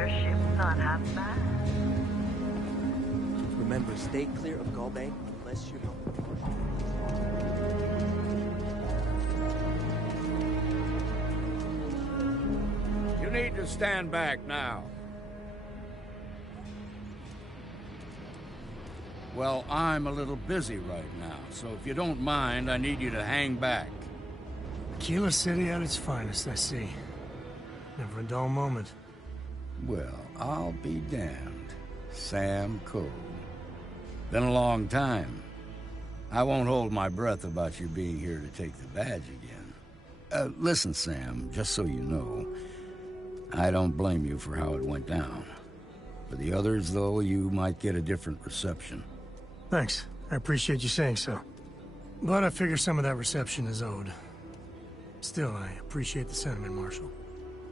Your ship's not half bad. Remember, stay clear of Gulbank unless you help. You need to stand back now. Well, I'm a little busy right now, so if you don't mind, I need you to hang back. Kilo City at its finest, I see. Never a dull moment. Well, I'll be damned. Sam Cole. Been a long time. I won't hold my breath about you being here to take the badge again. Listen, Sam, just so you know, I don't blame you for how it went down. For the others, though, you might get a different reception. Thanks. I appreciate you saying so. But I figure some of that reception is owed. Still, I appreciate the sentiment, Marshal.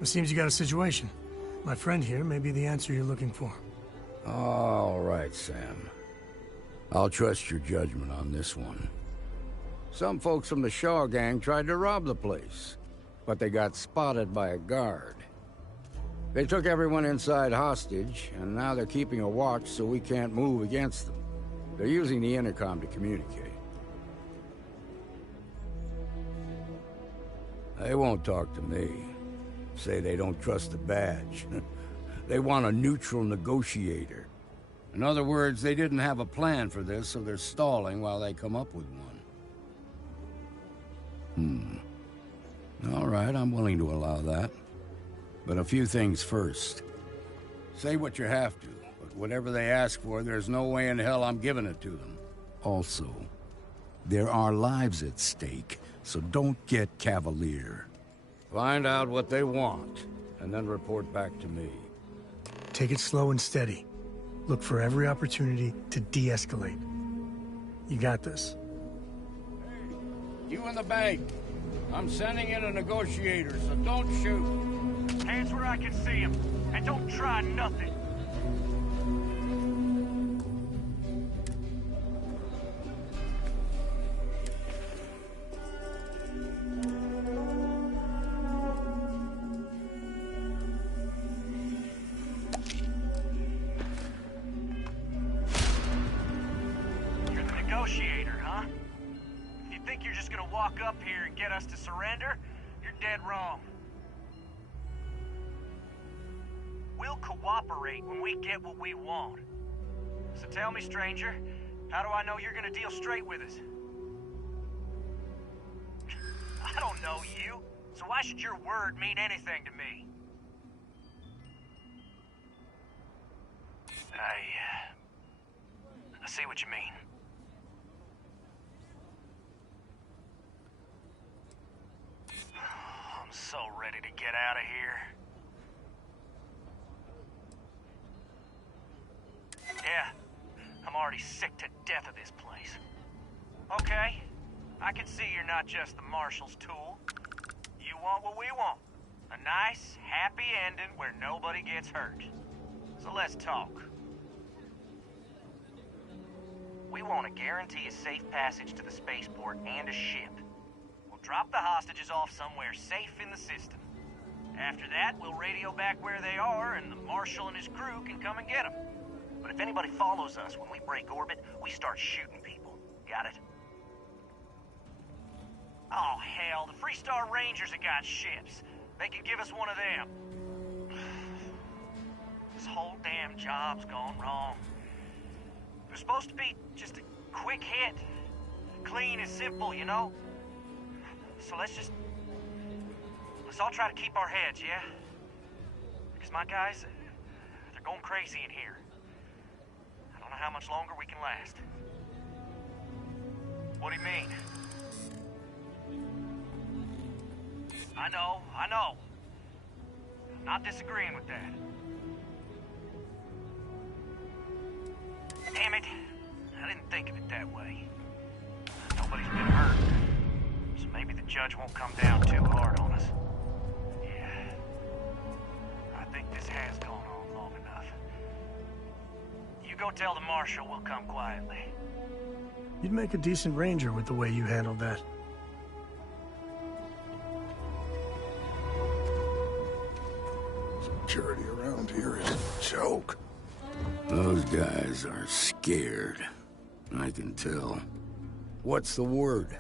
It seems you got a situation. My friend here may be the answer you're looking for. All right, Sam. I'll trust your judgment on this one. Some folks from the Shaw gang tried to rob the place, but they got spotted by a guard. They took everyone inside hostage, and now they're keeping a watch so we can't move against them. They're using the intercom to communicate. They won't talk to me. Say they don't trust the badge. They want a neutral negotiator. In other words, they didn't have a plan for this, so they're stalling while they come up with one. All right, I'm willing to allow that. But a few things first. Say what you have to, but whatever they ask for, there's no way in hell I'm giving it to them. Also, there are lives at stake, so don't get cavalier. Find out what they want, and then report back to me. Take it slow and steady. Look for every opportunity to de-escalate. You got this. Hey, you in the bank. I'm sending in a negotiator, so don't shoot. Hands where I can see him, and don't try nothing. You're the negotiator, huh? If you think you're just gonna walk up here and get us to surrender, you're dead wrong. We'll cooperate when we get what we want. So tell me, stranger, how do I know you're gonna deal straight with us? I don't know you, so why should your word mean anything to me? I see what you mean. I'm so ready to get out of here. Yeah, I'm already sick to death of this place. Okay, I can see you're not just the Marshal's tool. You want what we want. A nice, happy ending where nobody gets hurt. So let's talk. We want to guarantee a safe passage to the spaceport and a ship. We'll drop the hostages off somewhere safe in the system. After that, we'll radio back where they are, and the Marshal and his crew can come and get them. But if anybody follows us when we break orbit, we start shooting people. Got it? Oh, hell, the Freestar Rangers have got ships. They can give us one of them. This whole damn job's gone wrong. It was supposed to be just a quick hit. Clean and simple, you know? So let's all try to keep our heads, yeah? Because my guys, they're going crazy in here. I don't know how much longer we can last. What do you mean? I know. I'm not disagreeing with that. Damn it. I didn't think of it that way. Nobody's been hurt. So maybe the judge won't come down too hard on us. Yeah. I think this has gone on long enough. You go tell the Marshal we'll come quietly. You'd make a decent ranger with the way you handled that. Security around here is a joke. Those guys are scared. I can tell. What's the word?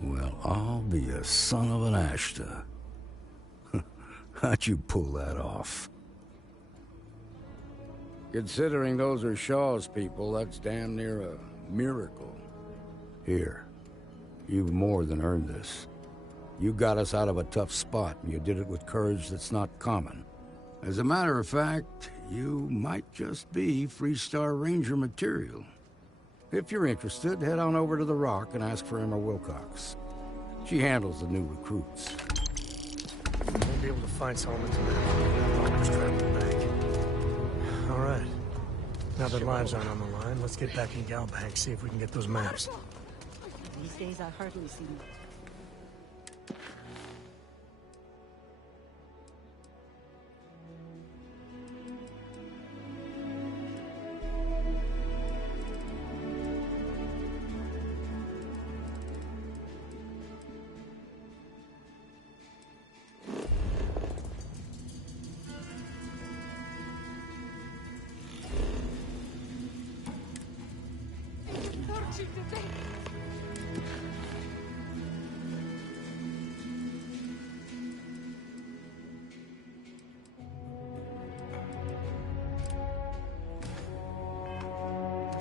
Well, I'll be a son of an Ashta. How'd you pull that off? Considering those are Shaw's people, that's damn near a miracle. Here, you've more than earned this. You got us out of a tough spot, and you did it with courage that's not common. As a matter of fact, you might just be Freestar Ranger material. If you're interested, head on over to the Rock and ask for Emma Wilcox. She handles the new recruits. Won't be able to find Solomon's man. Extract the bank. All right. Now that lives aren't on the line, let's get back in Galbank, see if we can get those maps. These days I hardly see them.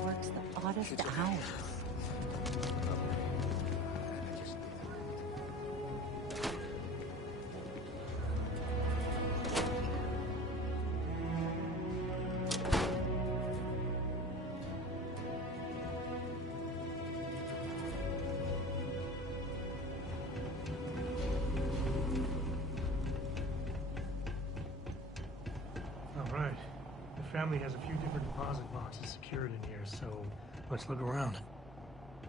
Works the oddest hours. All right. The family has a few different deposit boxes secured in here, so let's look around.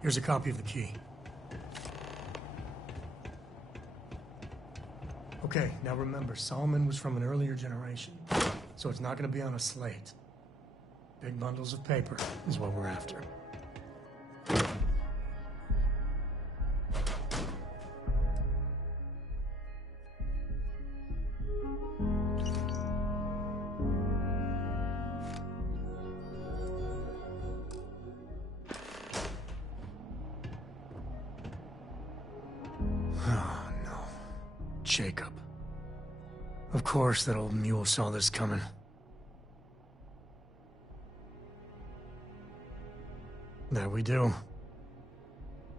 Here's a copy of the key. Okay, now remember, Solomon was from an earlier generation, so it's not going to be on a slate. Big bundles of paper is what we're after. Oh, no. Jacob. Of course that old mule saw this coming. There we do.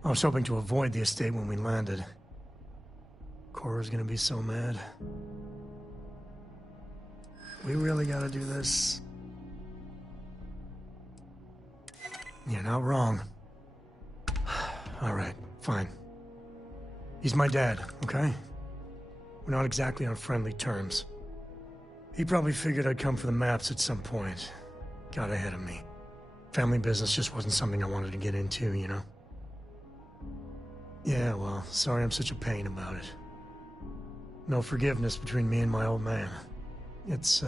I was hoping to avoid the estate when we landed. Cora's gonna be so mad. We really gotta do this. You're not wrong. All right, fine. He's my dad, okay? We're not exactly on friendly terms. He probably figured I'd come for the maps at some point. Got ahead of me. Family business just wasn't something I wanted to get into, you know? Yeah, well, sorry I'm such a pain about it. No forgiveness between me and my old man. It's,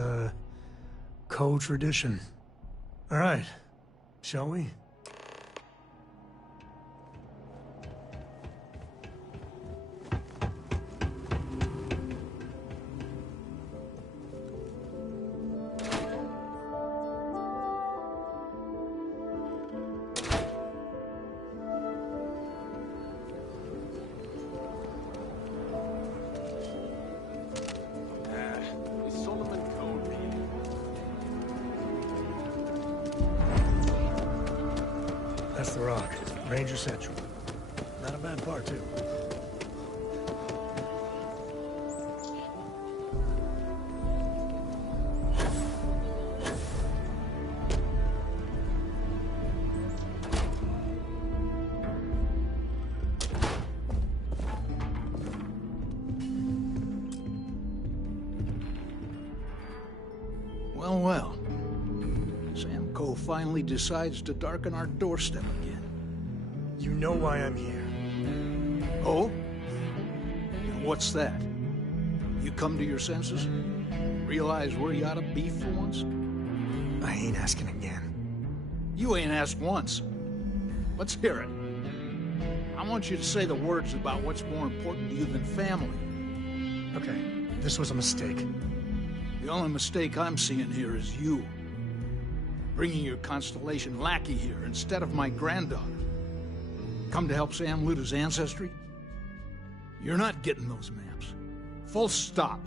co-tradition. All right, shall we? That's the Rock. Ranger Central. Not a bad part, too. Well, well. Sam Coe finally decides to darken our doorstep again. You know why I'm here. Oh? And what's that? You come to your senses? Realize where you ought to be for once? I ain't asking again. You ain't asked once. Let's hear it. I want you to say the words about what's more important to you than family. Okay, This was a mistake. The only mistake I'm seeing here is you. Bringing your Constellation lackey here instead of my granddaughter. Come to help Sam loot his ancestry? You're not getting those maps. Full stop.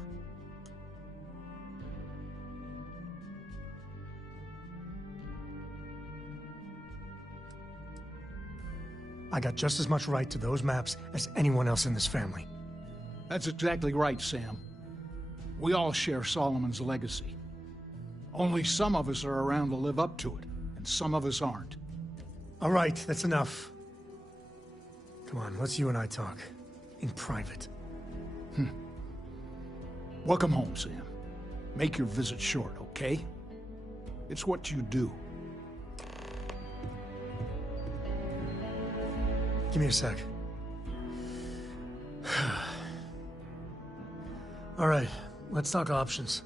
I got just as much right to those maps as anyone else in this family. That's exactly right, Sam. We all share Solomon's legacy. Only some of us are around to live up to it, and some of us aren't. All right, that's enough. Come on, let's you and I talk. In private. Welcome home, Sam. Make your visit short, okay? It's what you do. Give me a sec. All right, let's talk options.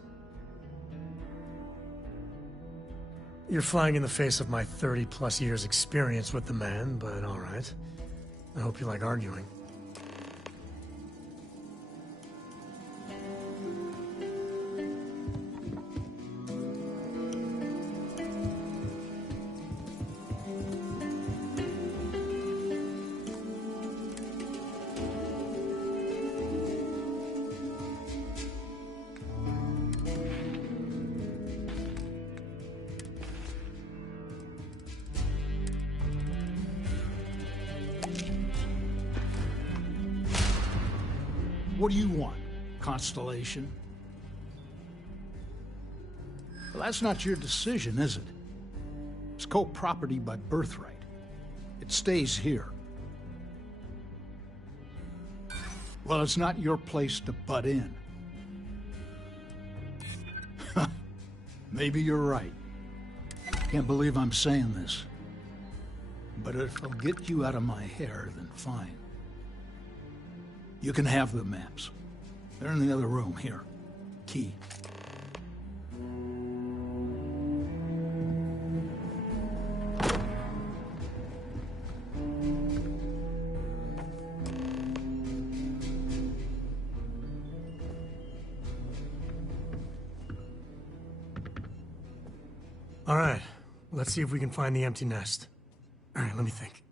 You're flying in the face of my 30-plus years experience with the man, but all right. I hope you like arguing. What do you want, Constellation? Well, that's not your decision, is it? It's co-property by birthright. It stays here. Well, it's not your place to butt in. Maybe you're right. Can't believe I'm saying this. But if it'll get you out of my hair, then fine. You can have the maps. They're in the other room, here. Key. All right, let's see if we can find the empty nest. All right, let me think.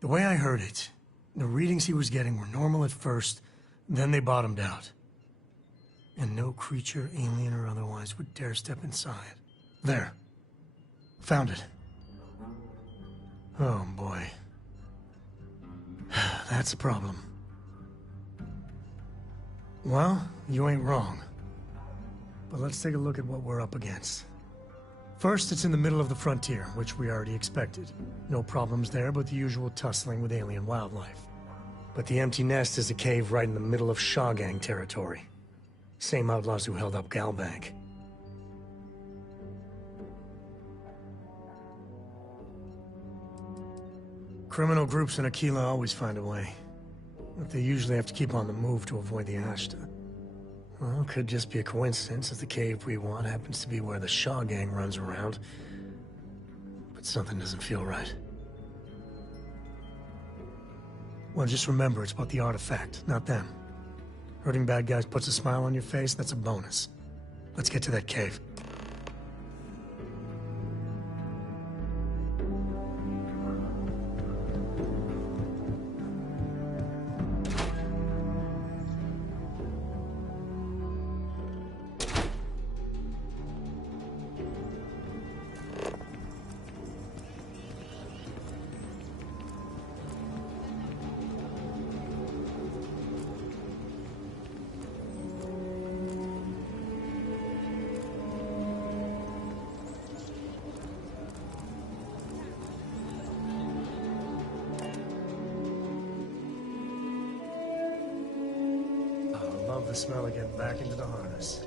The way I heard it, the readings he was getting were normal at first, then they bottomed out. And no creature, alien or otherwise, would dare step inside. There. Found it. Oh, boy. That's a problem. Well, you ain't wrong. But let's take a look at what we're up against. First, it's in the middle of the frontier, which we already expected. No problems there, but the usual tussling with alien wildlife. But the empty nest is a cave right in the middle of Shaw Gang territory. Same outlaws who held up Galbank. Criminal groups in Aquila always find a way. But they usually have to keep on the move to avoid the Ashta. Well, could just be a coincidence if the cave we want happens to be where the Shaw Gang runs around. But something doesn't feel right. Well, just remember, it's about the artifact, not them. Hurting bad guys puts a smile on your face, that's a bonus. Let's get to that cave. Love the smell of getting back into the harness.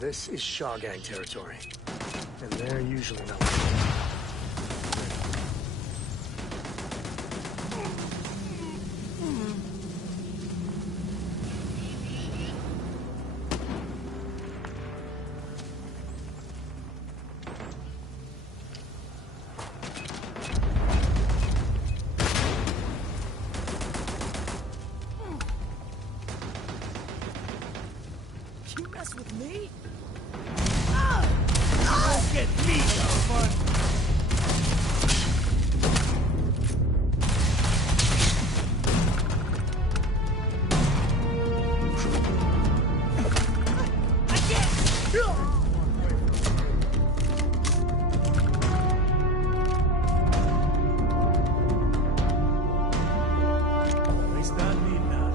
This is Shaw Gang territory. And they're usually not. You mess with me? Don't get me, fun. At least not me, not.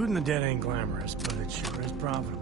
Looting the dead ain't glamorous, but it sure is profitable.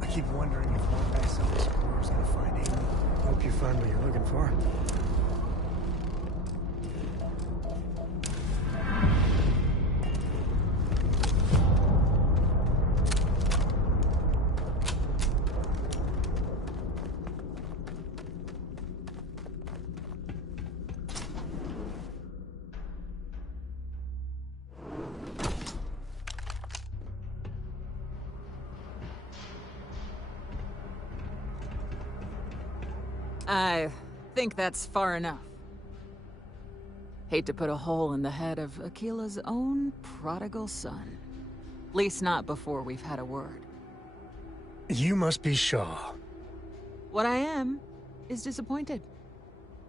I keep wondering if one base on this core is gonna find Amy. Hope you find what you're looking for. I think that's far enough. Hate to put a hole in the head of Akila's own prodigal son. Least not before we've had a word. You must be Shaw. What I am is disappointed.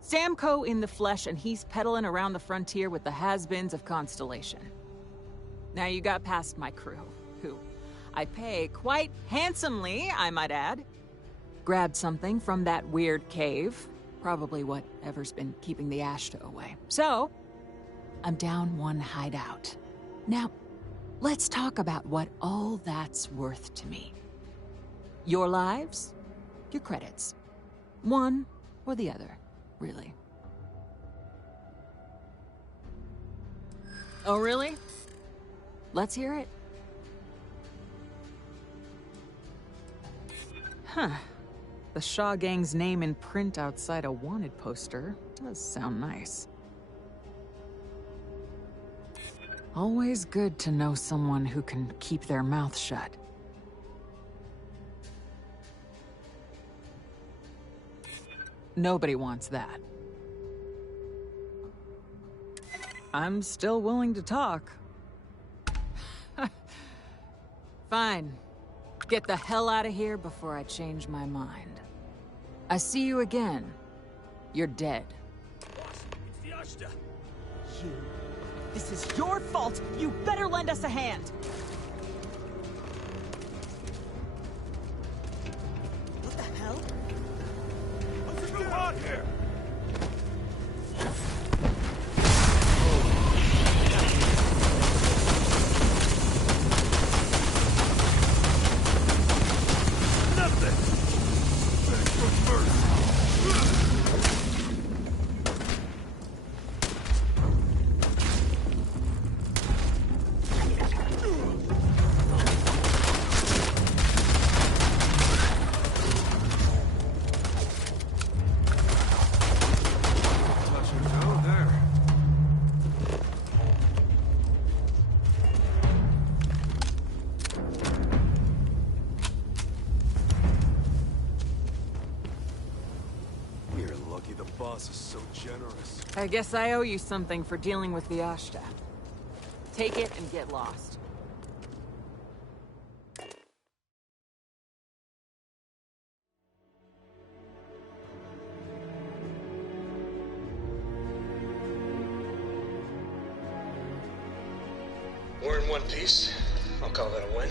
Samco in the flesh, and he's peddling around the frontier with the has-beens of Constellation. Now you got past my crew, who I pay quite handsomely, I might add. Grabbed something from that weird cave. Probably whatever's been keeping the Ashta away. So, I'm down one hideout. Now, let's talk about what all that's worth to me. Your lives, your credits. One or the other, really. Oh, really? Let's hear it. Huh. The Shaw Gang's name in print outside a wanted poster does sound nice. Always good to know someone who can keep their mouth shut. Nobody wants that. I'm still willing to talk. Fine. Get the hell out of here before I change my mind. I see you again. You're dead. It's the Ashta. You. This is your fault. You better lend us a hand. What the hell? What's going on here? us. I guess I owe you something for dealing with the Ashta. Take it and get lost. We're in one piece. I'll call that a win.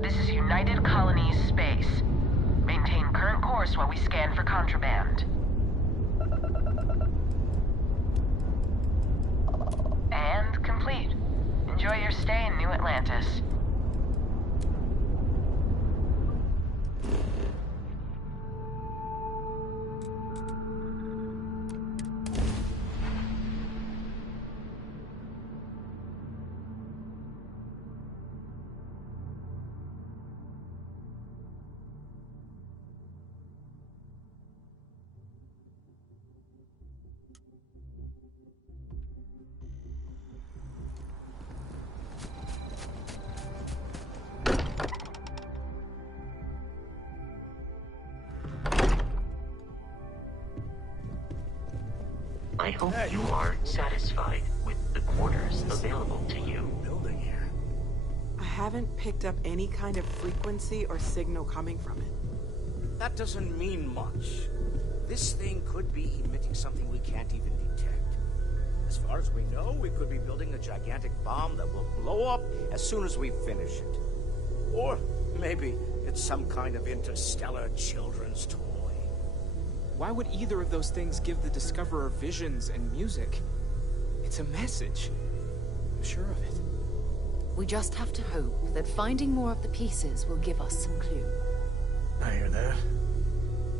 This is United Colonies Space. Maintain current course while we scan for contraband. And complete. Enjoy your stay in New Atlantis. I hope you are satisfied with the quarters available to you. Building here. I haven't picked up any kind of frequency or signal coming from it. That doesn't mean much. This thing could be emitting something we can't even detect. As far as we know, we could be building a gigantic bomb that will blow up as soon as we finish it. Or maybe it's some kind of interstellar children's toy. Why would either of those things give the Discoverer visions and music? It's a message. I'm sure of it. We just have to hope that finding more of the pieces will give us some clue. I hear that.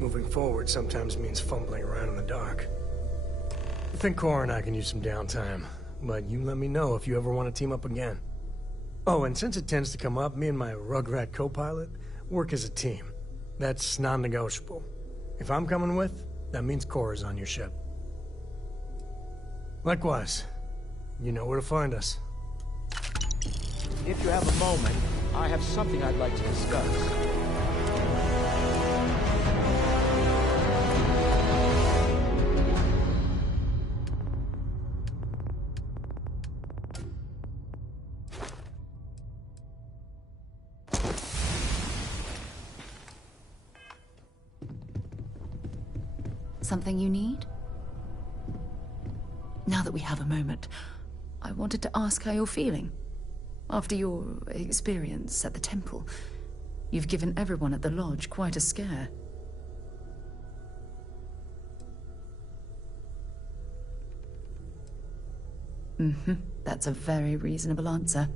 Moving forward sometimes means fumbling around in the dark. I think Cora and I can use some downtime, but you let me know if you ever want to team up again. Oh, and since it tends to come up, me and my Rugrat co-pilot work as a team. That's non-negotiable. If I'm coming with, that means Cora's on your ship. Likewise, you know where to find us. If you have a moment, I have something I'd like to discuss. Something you need? Now that we have a moment, I wanted to ask how you're feeling. After your experience at the temple, you've given everyone at the lodge quite a scare. That's a very reasonable answer.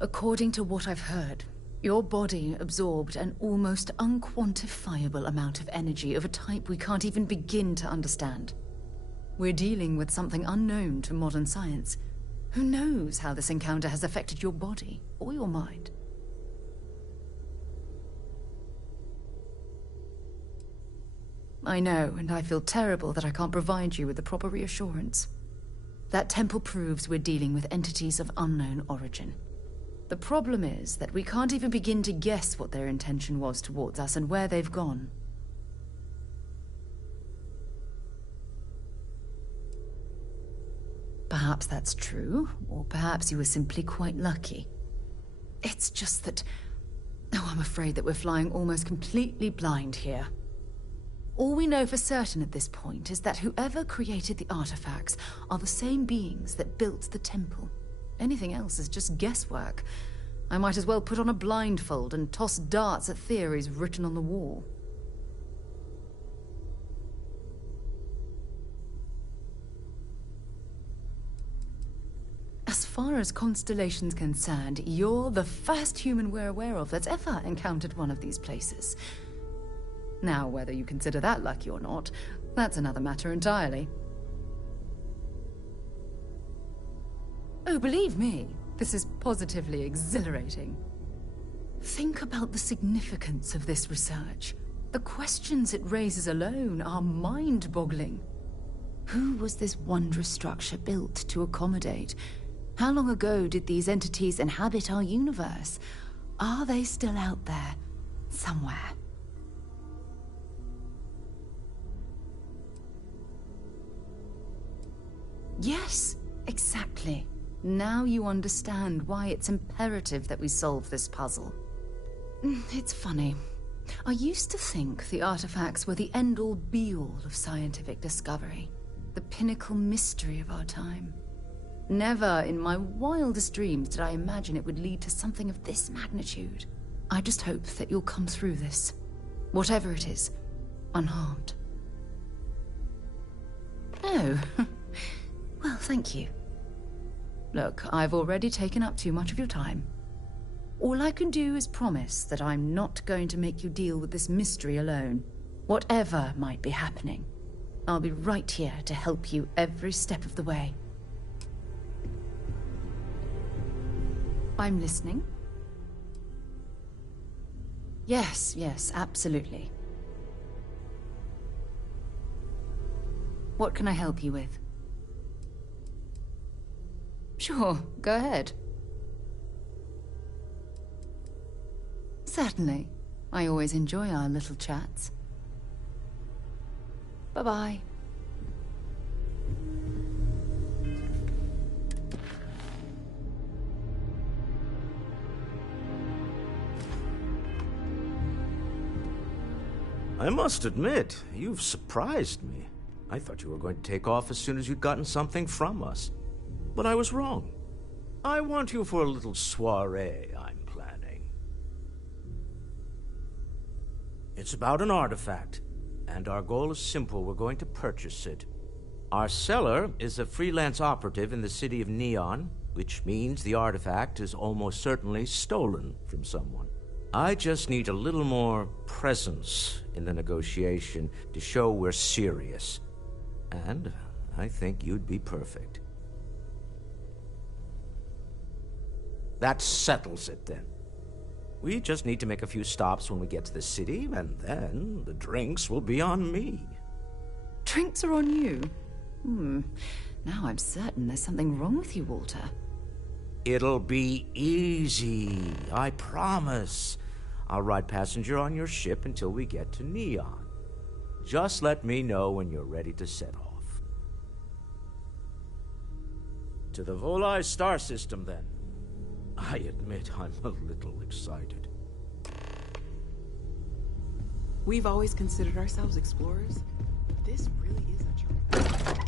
According to what I've heard, your body absorbed an almost unquantifiable amount of energy of a type we can't even begin to understand. We're dealing with something unknown to modern science. Who knows how this encounter has affected your body or your mind? I know, and I feel terrible that I can't provide you with the proper reassurance. That temple proves we're dealing with entities of unknown origin. The problem is that we can't even begin to guess what their intention was towards us and where they've gone. Perhaps that's true, or perhaps you were simply quite lucky. It's just that... Oh, I'm afraid that we're flying almost completely blind here. All we know for certain at this point is that whoever created the artifacts are the same beings that built the temple. Anything else is just guesswork. I might as well put on a blindfold and toss darts at theories written on the wall. As far as Constellation's concerned, you're the first human we're aware of that's ever encountered one of these places. Now, whether you consider that lucky or not, that's another matter entirely. Oh, believe me, This is positively exhilarating. Think about the significance of this research. The questions it raises alone are mind-boggling. Who was this wondrous structure built to accommodate? How long ago did these entities inhabit our universe? Are they still out there, somewhere? Yes, exactly. Now you understand why it's imperative that we solve this puzzle. It's funny. I used to think the artifacts were the end-all be-all of scientific discovery, the pinnacle mystery of our time. Never in my wildest dreams did I imagine it would lead to something of this magnitude. I just hope that you'll come through this, whatever it is, unharmed. Oh, well, thank you. Look, I've already taken up too much of your time. All I can do is promise that I'm not going to make you deal with this mystery alone. Whatever might be happening, I'll be right here to help you every step of the way. I'm listening. Yes, absolutely. What can I help you with? Sure, go ahead. Certainly. I always enjoy our little chats. Bye-bye. I must admit, you've surprised me. I thought you were going to take off as soon as you'd gotten something from us. But I was wrong. I want you for a little soiree I'm planning. It's about an artifact, and our goal is simple. We're going to purchase it. Our seller is a freelance operative in the city of Neon, which means the artifact is almost certainly stolen from someone. I just need a little more presence in the negotiation to show we're serious. And I think you'd be perfect. That settles it, then. We just need to make a few stops when we get to the city, and then the drinks will be on me. Drinks are on you? Now I'm certain there's something wrong with you, Walter. It'll be easy, I promise. I'll ride passenger on your ship until we get to Neon. Just let me know when you're ready to set off. To the Volai star system, then. I admit I'm a little excited. We've always considered ourselves explorers. This really is a journey.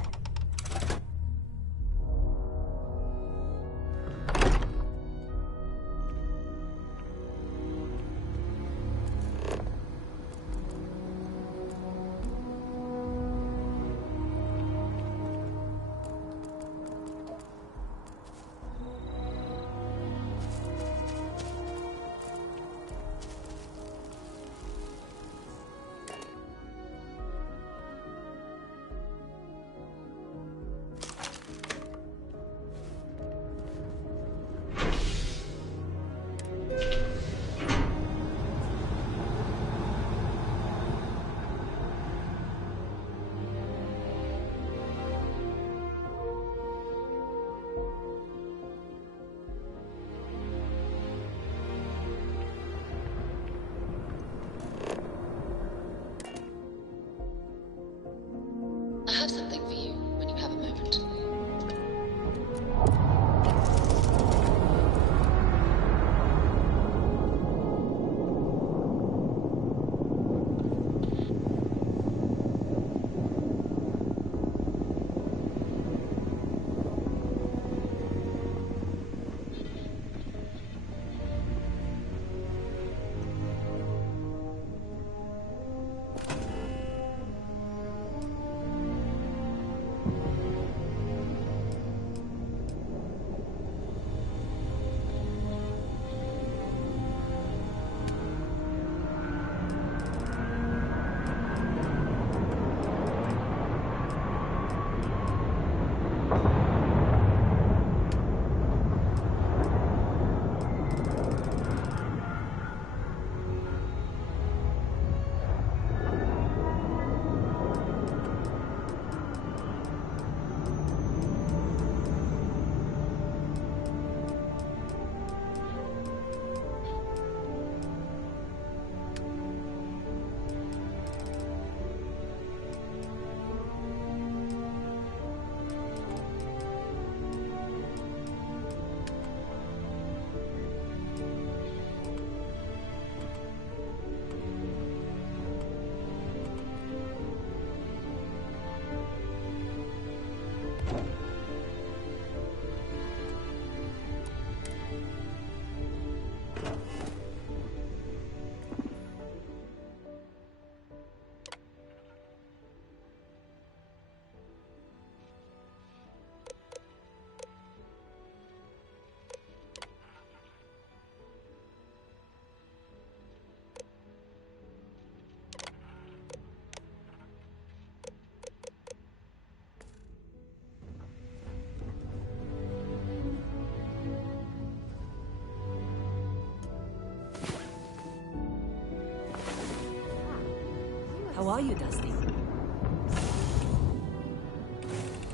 How are you, Dusty?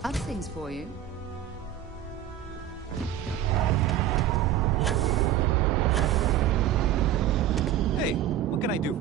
Other things for you. Hey, what can I do?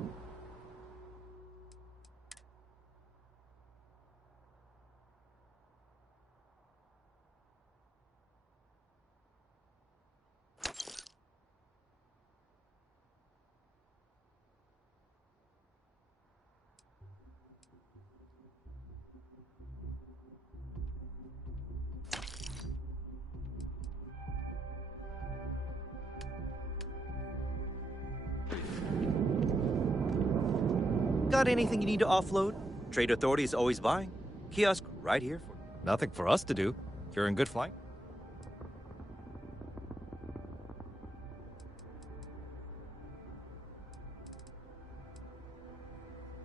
Got anything you need to offload? Trade Authority is always buying. Kiosk right here for Nothing for us to do. You're in good flight.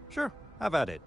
Sure, have at it.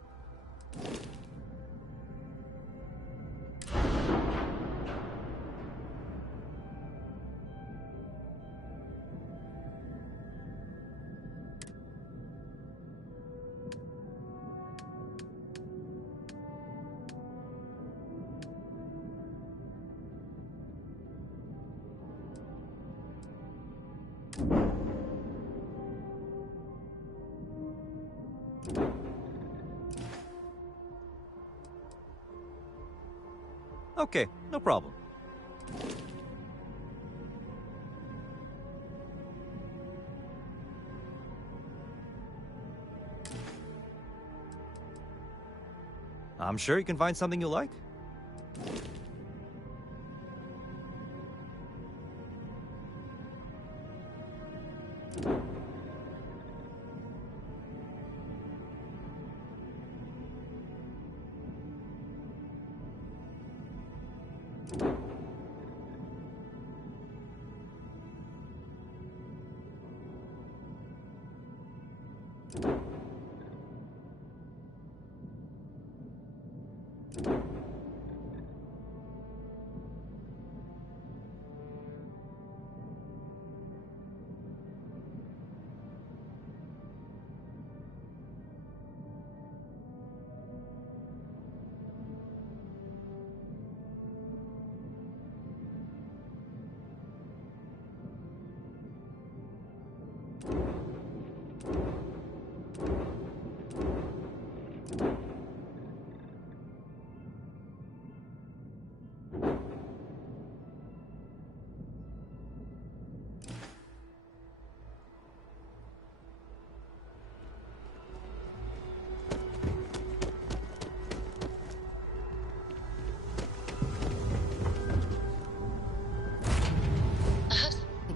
Okay, no problem. I'm sure you can find something you like.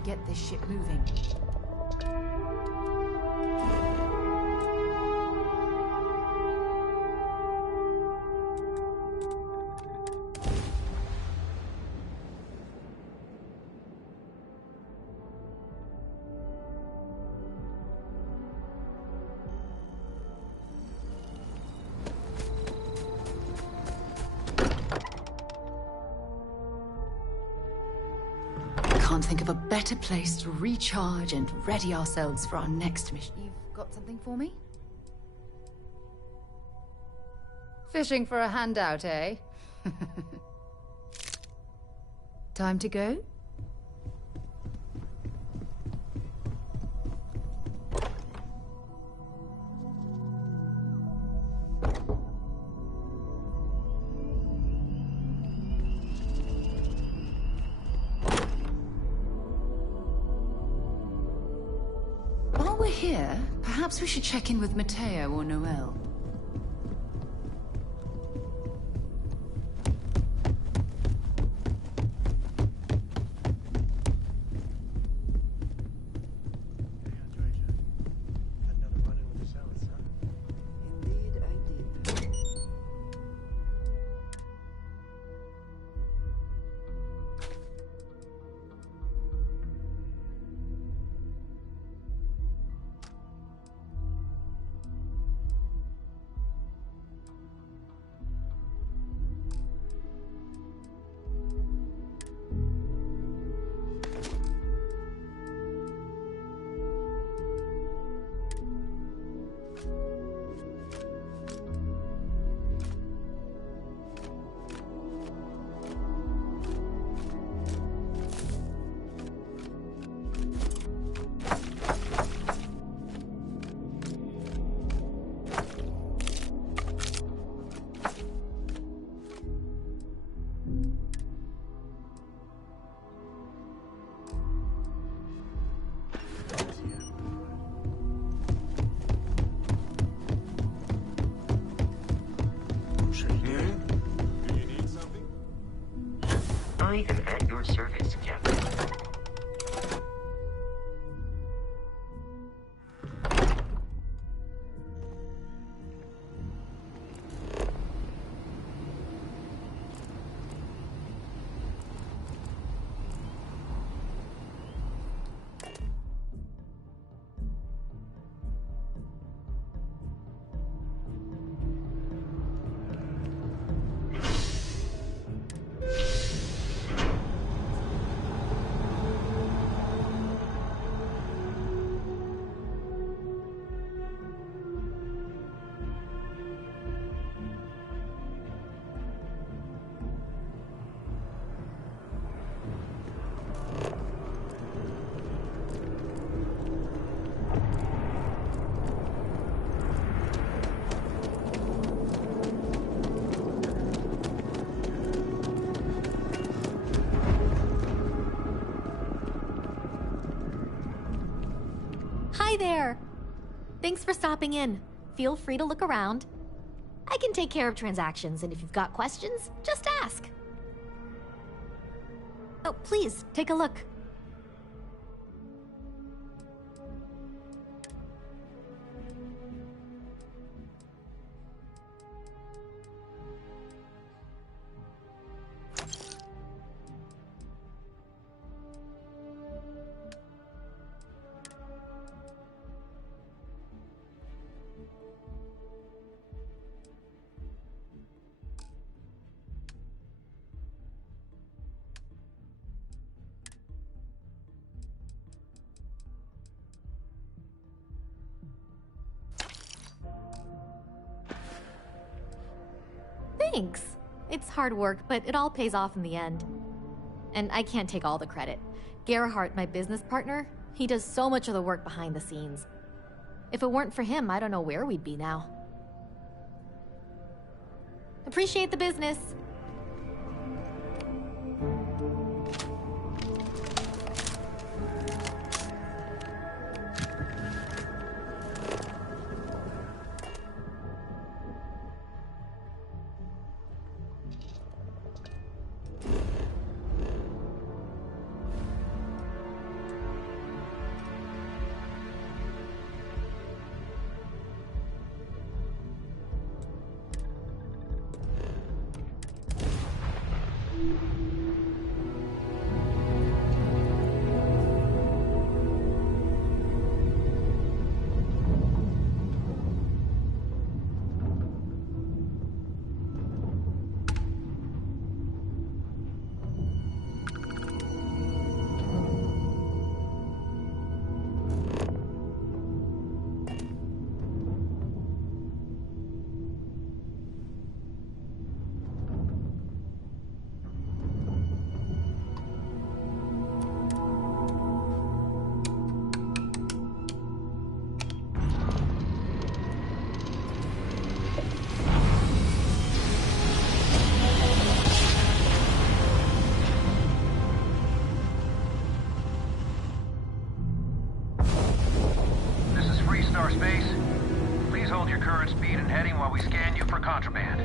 Get this ship moving. Can't think of a better place to recharge and ready ourselves for our next mission. You've got something for me? Fishing for a handout, eh? Time to go? While we're here, perhaps we should check in with Mateo or Noel. I am at your service, Captain. Hi there! Thanks for stopping in. Feel free to look around. I can take care of transactions, and if you've got questions, just ask. Oh, please, take a look. Thanks. It's hard work, but it all pays off in the end. And I can't take all the credit. Gerhardt, my business partner, he does so much of the work behind the scenes. If it weren't for him, I don't know where we'd be now. Appreciate the business. Space. Please hold your current speed and heading while we scan you for contraband.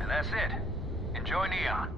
And that's it. Enjoy Neon.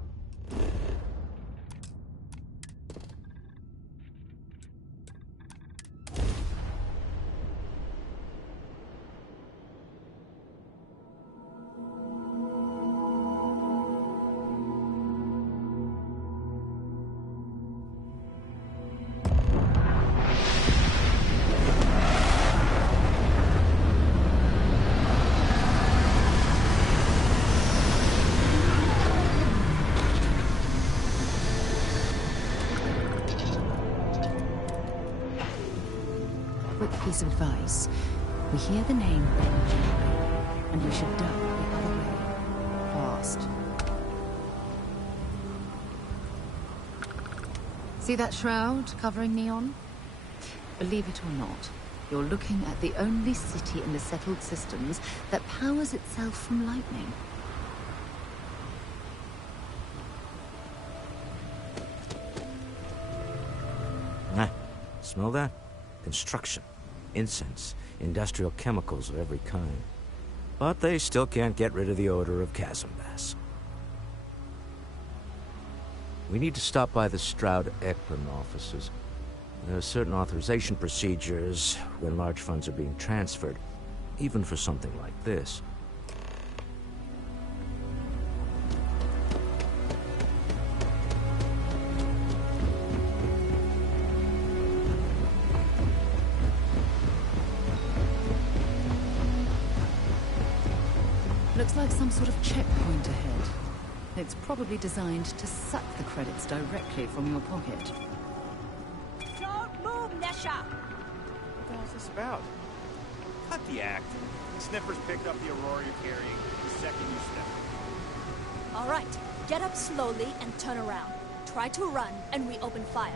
Piece of advice. We hear the name Benji, and we should duck the other way. Fast. See that shroud covering Neon? Believe it or not, you're looking at the only city in the settled systems that powers itself from lightning. Nah, smell that? Construction. Incense, industrial chemicals of every kind. But they still can't get rid of the odor of chasm bass. We need to stop by the Stroud-Eklund offices. There are certain authorization procedures when large funds are being transferred, even for something like this. Looks like some sort of checkpoint ahead. It's probably designed to suck the credits directly from your pocket. Don't move, Nesha! What the hell's this about? Cut the act. Sniffers picked up the Aurora you're carrying the second you sniff. All right, get up slowly and turn around. Try to run, and we open fire.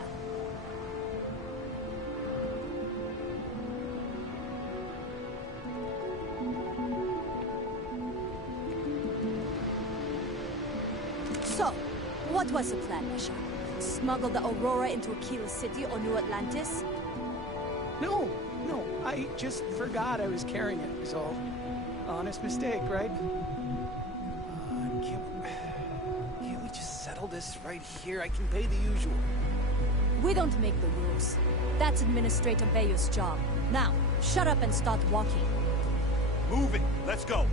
So, what was the plan, Nesha? Smuggle the Aurora into Aquila City or New Atlantis? No, I just forgot I was carrying it, is all. Honest mistake, right? Can't we just settle this right here? I can pay the usual. We don't make the rules. That's Administrator Bayer's job. Now, shut up and start walking. Move it! Let's go!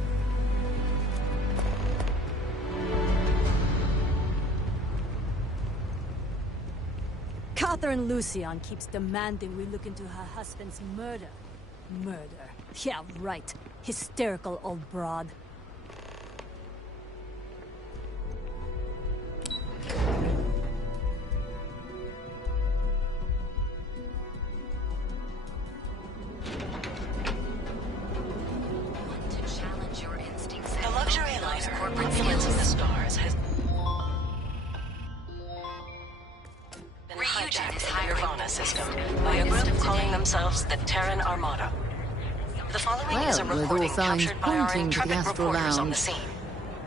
Catherine Lucian keeps demanding we look into her husband's murder. Murder. Yeah, right. Hysterical old broad. The luxury line's corporate scans of the stars has been hijacked in the Nirvana system by a group calling themselves the Terran Armada. The following is a Well, with all recording signs captured by our pointing to the intrepid Astral reporters on the Lounge, scene.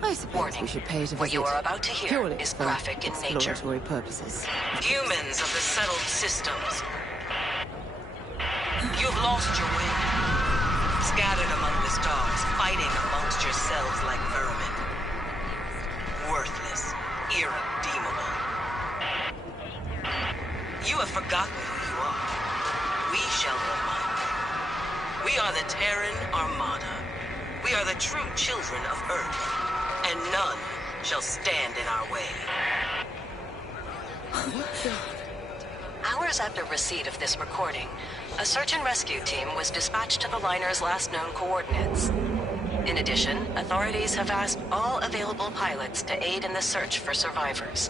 I suppose we should pay it a visit. What you are about to hear purely is for graphic in nature. exploratory purposes. Humans of the settled systems. You've lost your way. Scattered among the stars, fighting amongst yourselves like vermin. Worthless, irredeemable. You have forgotten who you are. We shall remind you. We are the Terran Armada. We are the true children of Earth, and none shall stand in our way. Hours after receipt of this recording, a search and rescue team was dispatched to the liner's last known coordinates. In addition, authorities have asked all available pilots to aid in the search for survivors.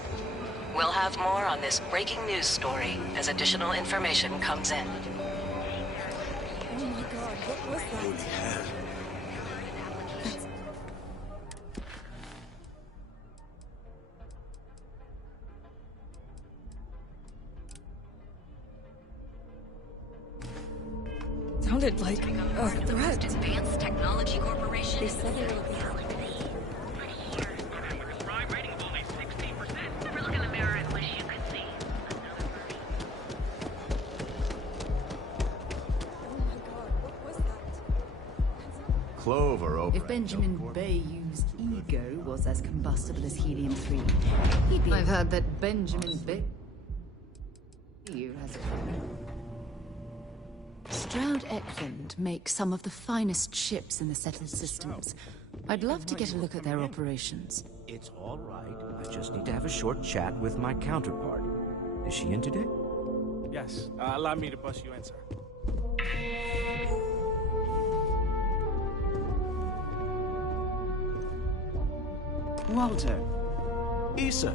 We'll have more on this breaking news story as additional information comes in. Oh my god, what was that? Sounded like a threat. Advanced Technology Corporation. They said they were Clover over. If Benjamin Bayou's ego was as combustible as helium-3, he'd be... I've heard that Benjamin Bayou has it. Stroud-Eklund makes some of the finest ships in the settled systems. I'd love to get a look at their operations. It's all right. I just need to have a short chat with my counterpart. Is she in today? Yes, allow me to bust you in, sir. Walter. Issa.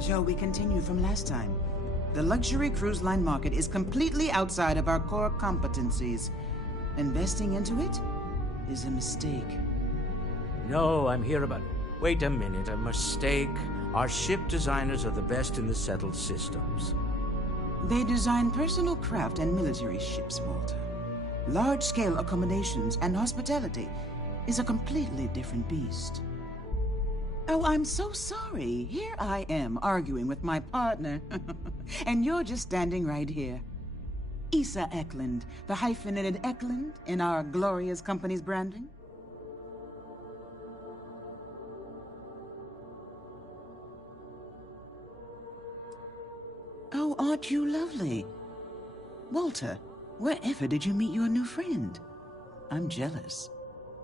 Shall we continue from last time? The luxury cruise line market is completely outside of our core competencies. Investing into it is a mistake. No, I'm here about... Wait a minute, a mistake. Our ship designers are the best in the settled systems. They design personal craft and military ships, Walter. Large-scale accommodations and hospitality is a completely different beast. Oh, I'm so sorry. Here I am arguing with my partner. And you're just standing right here. Issa Eklund, the hyphenated Eklund in our glorious company's branding. Oh, aren't you lovely? Walter, wherever did you meet your new friend? I'm jealous.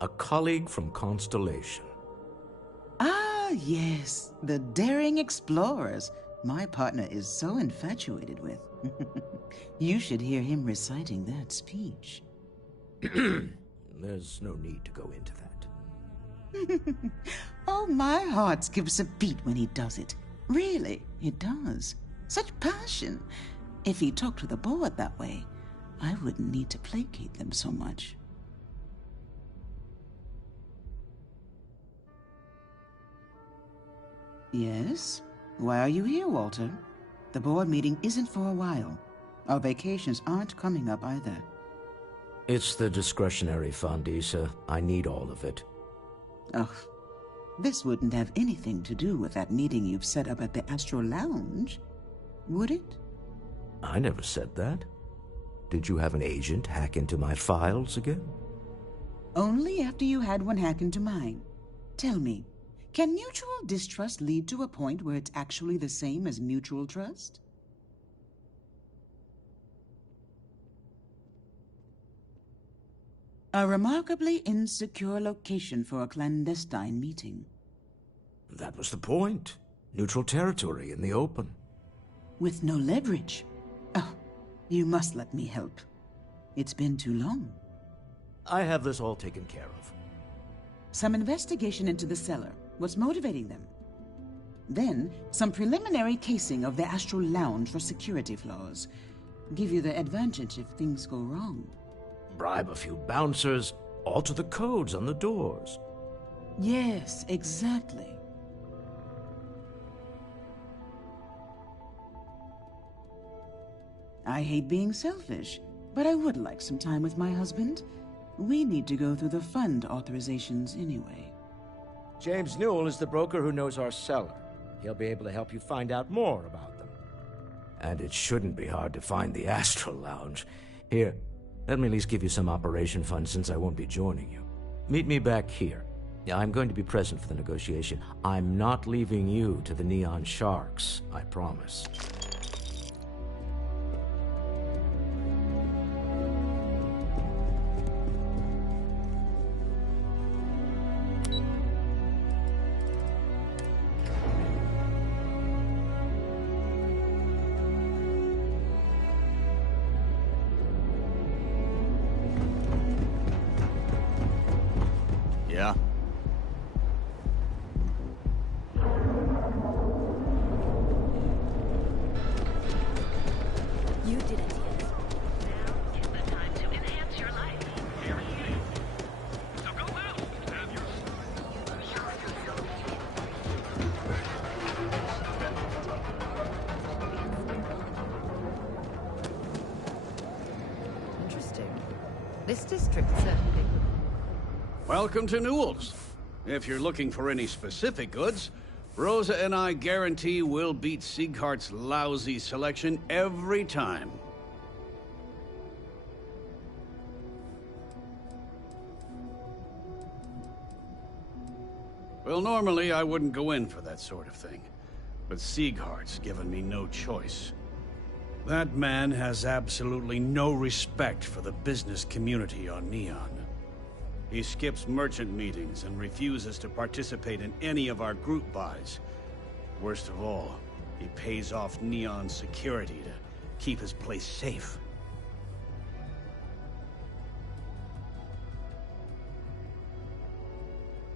A colleague from Constellation. Ah, yes, the daring explorers my partner is so infatuated with. You should hear him reciting that speech. There's no need to go into that. Oh, my heart skips a beat when he does it. Really, it does. Such passion. If he talked to the board that way, I wouldn't need to placate them so much. Yes? Why are you here, Walter? The board meeting isn't for a while. Our vacations aren't coming up either. It's the discretionary fund, Issa. I need all of it. Ugh. This wouldn't have anything to do with that meeting you've set up at the Astro Lounge, would it? I never said that. Did you have an agent hack into my files again? Only after you had one hack into mine. Tell me, can mutual distrust lead to a point where it's actually the same as mutual trust? A remarkably insecure location for a clandestine meeting. That was the point. Neutral territory in the open. With no leverage. Oh, you must let me help. It's been too long. I have this all taken care of. Some investigation into the cellar. What's motivating them? Then, some preliminary casing of the Astral Lounge for security flaws. Give you the advantage if things go wrong. Bribe a few bouncers, alter the codes on the doors. Yes, exactly. I hate being selfish, but I would like some time with my husband. We need to go through the fund authorizations anyway. James Newell is the broker who knows our cellar. He'll be able to help you find out more about them. And it shouldn't be hard to find the Astral Lounge. Here, let me at least give you some operation funds since I won't be joining you. Meet me back here. I'm going to be present for the negotiation. I'm not leaving you to the Neon Sharks, I promise. Yeah? You didn't hit. Interesting. This district certainly. Welcome to Newell's. If you're looking for any specific goods, Rosa and I guarantee we'll beat Sieghart's lousy selection every time. Well, normally I wouldn't go in for that sort of thing, but Sieghart's given me no choice. That man has absolutely no respect for the business community on Neon. He skips merchant meetings and refuses to participate in any of our group buys. Worst of all, he pays off Neon security to keep his place safe.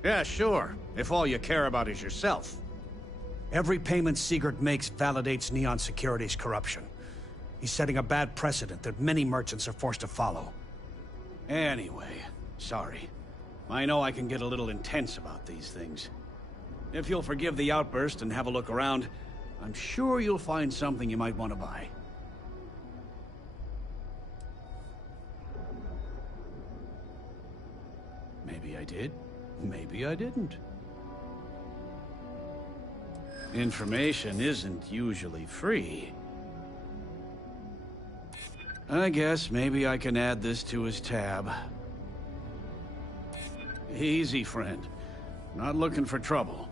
Yeah, sure, if all you care about is yourself. Every payment Siegert makes validates Neon Security's corruption. He's setting a bad precedent that many merchants are forced to follow. Anyway, sorry. I know I can get a little intense about these things. If you'll forgive the outburst and have a look around, I'm sure you'll find something you might want to buy. Maybe I did, maybe I didn't. Information isn't usually free. I guess maybe I can add this to his tab. Easy, friend. Not looking for trouble.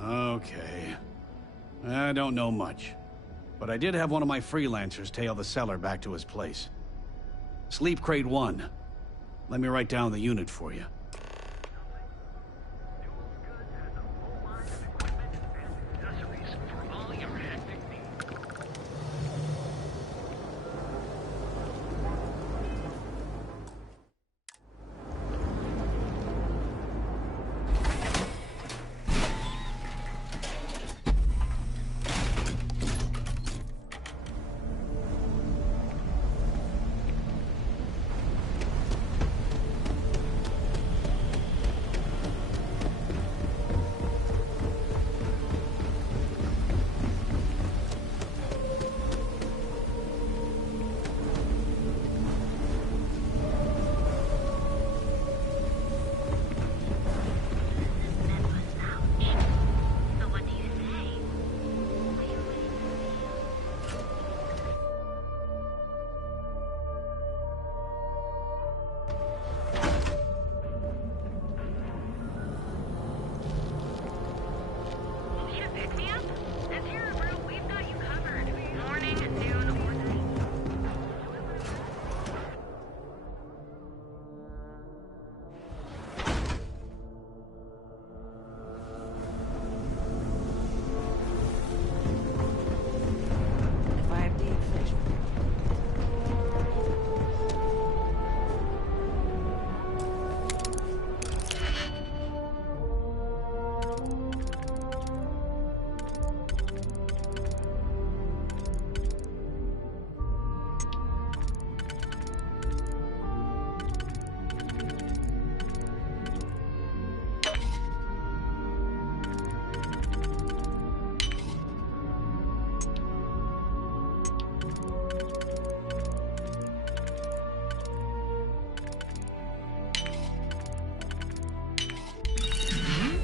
Okay. I don't know much. but I did have one of my freelancers tail the seller back to his place. Sleep Crate 1. Let me write down the unit for you.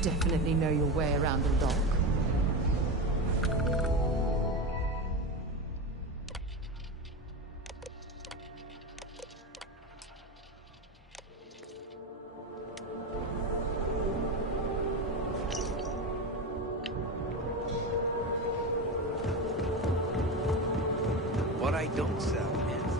Definitely know your way around the lock. What I don't sell is...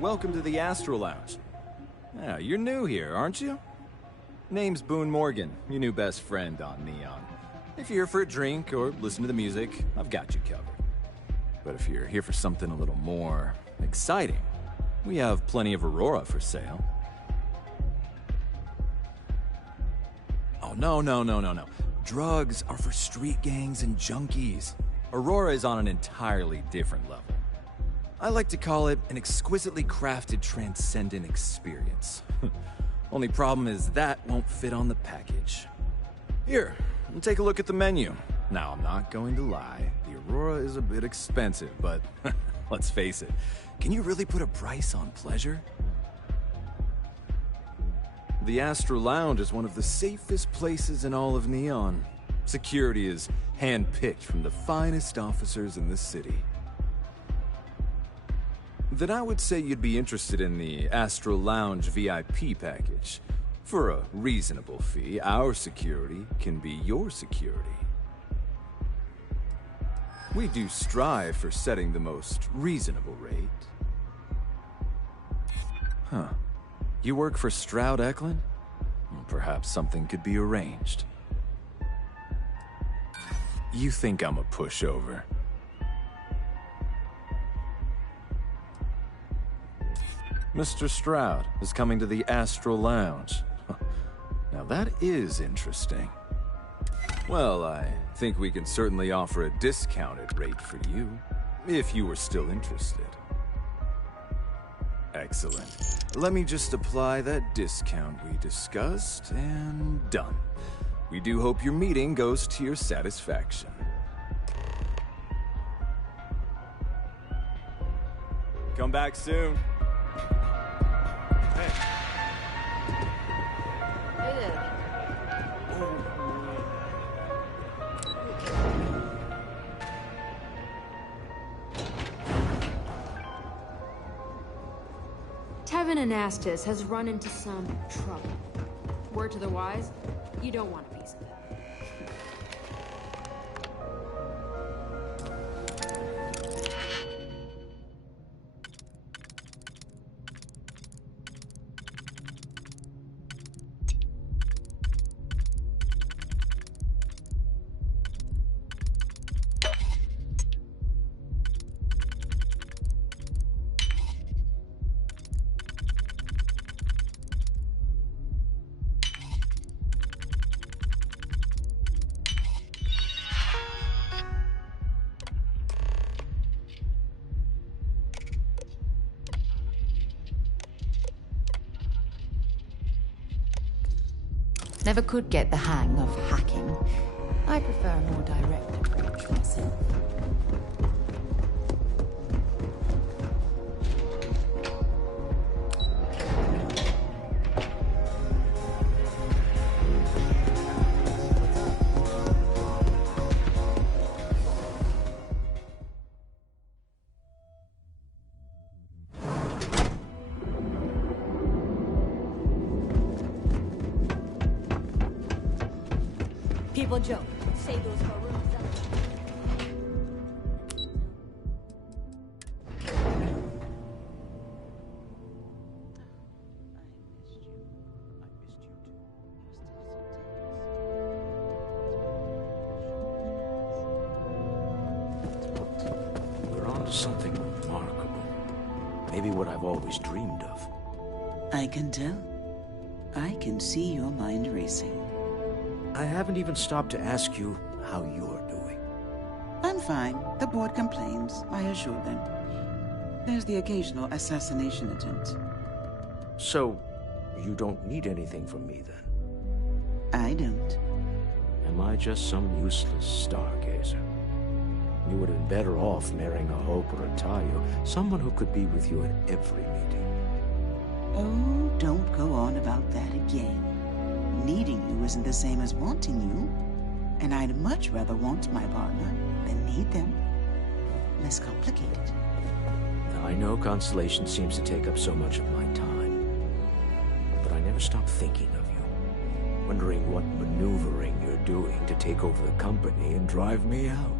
Welcome to the Astro Lounge. Yeah, you're new here, aren't you? Name's Boone Morgan, your new best friend on Neon. If you're here for a drink or listen to the music, I've got you covered. But if you're here for something a little more exciting, we have plenty of Aurora for sale. Oh, no. Drugs are for street gangs and junkies. Aurora is on an entirely different level. I like to call it an exquisitely crafted, transcendent experience. Only problem is that won't fit on the package. Here, take a look at the menu. Now, I'm not going to lie, the Aurora is a bit expensive, but let's face it, can you really put a price on pleasure? The Astro Lounge is one of the safest places in all of Neon. Security is hand-picked from the finest officers in the city. Then I would say you'd be interested in the Astro Lounge VIP package. For a reasonable fee, our security can be your security. We do strive for setting the most reasonable rate. Huh. You work for Stroud Eklund? Well, perhaps something could be arranged. You think I'm a pushover? Mr. Stroud is coming to the Astro Lounge. Now that is interesting. Well, I think we can certainly offer a discounted rate for you, if you were still interested. Excellent. Let me just apply that discount we discussed, and done. We do hope your meeting goes to your satisfaction. Come back soon. Hey. Tevin Anastas has run into some trouble. Word to the wise, you don't want a piece of it. Never could get the hang of hacking. I prefer a more direct approach myself. People joke. Say those for rooms. We're on to something remarkable. Maybe what I've always dreamed of. I can tell. I can see your mind racing. I haven't even stopped to ask you how you're doing. I'm fine. The board complains, I assure them. There's the occasional assassination attempt. So, you don't need anything from me then? I don't. Am I just some useless stargazer? You would have been better off marrying a Hope or a Tayo, someone who could be with you at every meeting. Oh, don't go on about that again. Needing you isn't the same as wanting you. And I'd much rather want my partner than need them. Less complicated. I know Constellation seems to take up so much of my time. But I never stop thinking of you. Wondering what maneuvering you're doing to take over the company and drive me out.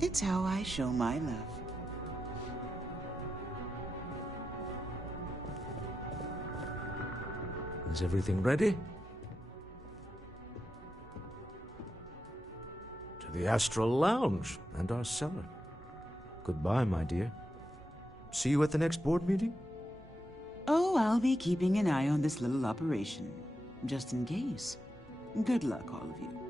It's how I show my love. Is everything ready? To the Astral Lounge and our cellar. Goodbye, my dear. See you at the next board meeting? Oh, I'll be keeping an eye on this little operation. Just in case. Good luck, all of you.